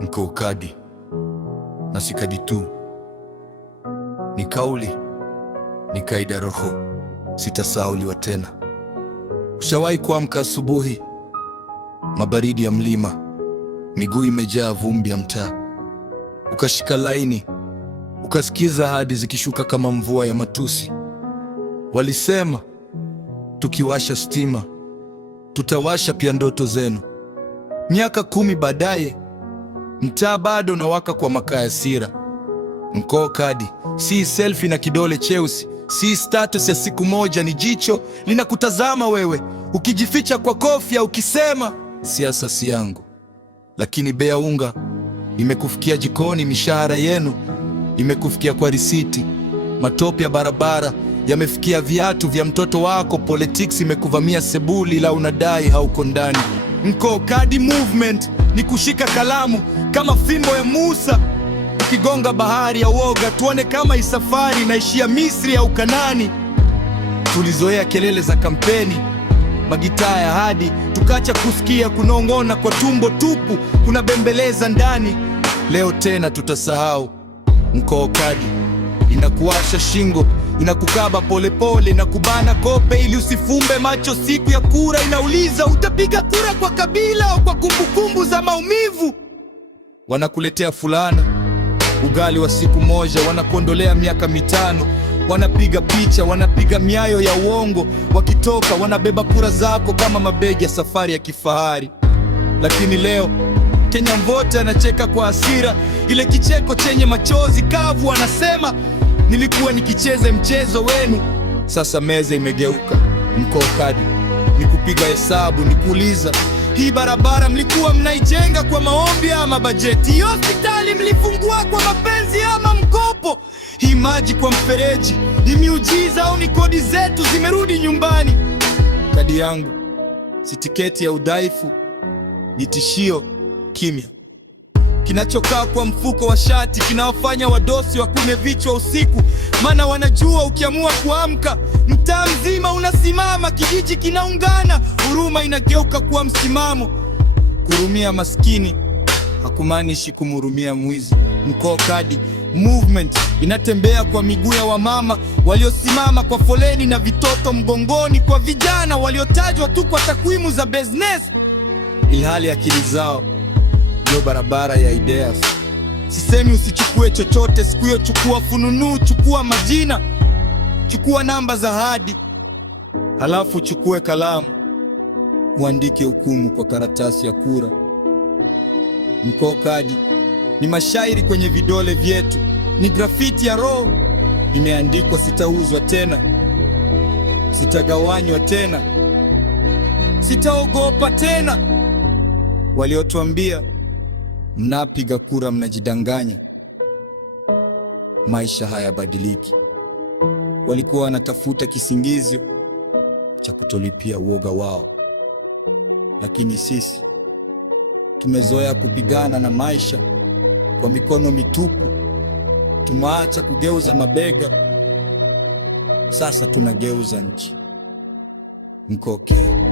Nko kadi na si kadi tu, ni kauli, ni kaida roho, sitasauliwa tena. Ushawahi kuamka asubuhi, mabaridi ya mlima, miguu imejaa vumbi ya mtaa, ukashika laini, ukasikiza ahadi zikishuka kama mvua ya matusi. Walisema tukiwasha stima tutawasha pia ndoto zenu. Miaka 10 baadaye, mtaa bado unawaka kwa makaa ya hasira. Nko kadi si selfie na kidole cheusi, si status ya siku moja, ni jicho linakutazama wewe ukijificha kwa kofia ukisema siasa si yangu. Lakini bei ya unga imekufikia jikoni, mishahara yenu imekufikia kwa risiti, matope ya barabara yamefikia viatu vya mtoto wako, politics imekuvamia sebuli la unadai hauko ndani. Nko kadi movement ni kushika kalamu kama fimbo ya Musa, ukigonga bahari ya woga, tuone kama hii safari inaishia Misri au Kanani. Tulizoea kelele za kampeni, magitaa ya hadi, tukacha kusikia kunong'ona kwa tumbo tupu kunabembeleza ndani. Leo tena tutasahau. Nko kadi inakuwasha shingo, inakukaba polepole, inakubana kope ili usifumbe macho siku ya kura. Inauliza utapiga kura kwa kabila au kwa kumbukumbu za maumivu. Wanakuletea fulana, ugali wa siku moja, wanakuondolea miaka 5. Wanapiga picha, wanapiga miayo ya uongo, wakitoka wanabeba kura zako kama mabegi ya safari ya kifahari. Lakini leo Kenya mvote anacheka kwa hasira, ile kicheko chenye machozi kavu. Anasema nilikuwa nikicheza mchezo wenu. Sasa meza imegeuka. Nko kadi ni kupiga hesabu, ni kuuliza hii barabara mlikuwa mnaijenga kwa maombi ama bajeti? Hii hospitali mlifungua kwa mapenzi ama mkopo? Hii maji kwa mfereji ni miujiza au ni kodi zetu zimerudi nyumbani? Kadi yangu si tiketi ya udhaifu, ni tishio kimya kinachokaa kwa mfuko wa shati, kinawafanya wadosi wakune vichwa usiku. Maana wanajua ukiamua kuamka, mtaa mzima unasimama, kijiji kinaungana, huruma inageuka kuwa msimamo. Kurumia maskini hakumaanishi kumhurumia mwizi. Nko kadi movement inatembea kwa miguu ya wamama waliosimama kwa foleni na vitoto mgongoni, kwa vijana waliotajwa tu kwa takwimu za business, ilhali akili zao ndio barabara ya ideas. Sisemi usichukue chochote siku hiyo, chukua fununu, chukua majina, chukua namba za hadi, halafu chukue kalamu, uandike hukumu kwa karatasi ya kura. Nko kadi ni mashairi kwenye vidole vyetu, ni grafiti ya roho, imeandikwa sitauzwa tena, sitagawanywa tena, sitaogopa tena. Waliotuambia mnapiga kura mnajidanganya, maisha hayabadiliki. Walikuwa wanatafuta kisingizio cha kutolipia uoga wao, lakini sisi tumezoea kupigana na maisha kwa mikono mitupu. Tumeacha kugeuza mabega, sasa tunageuza nchi. Nko kadi.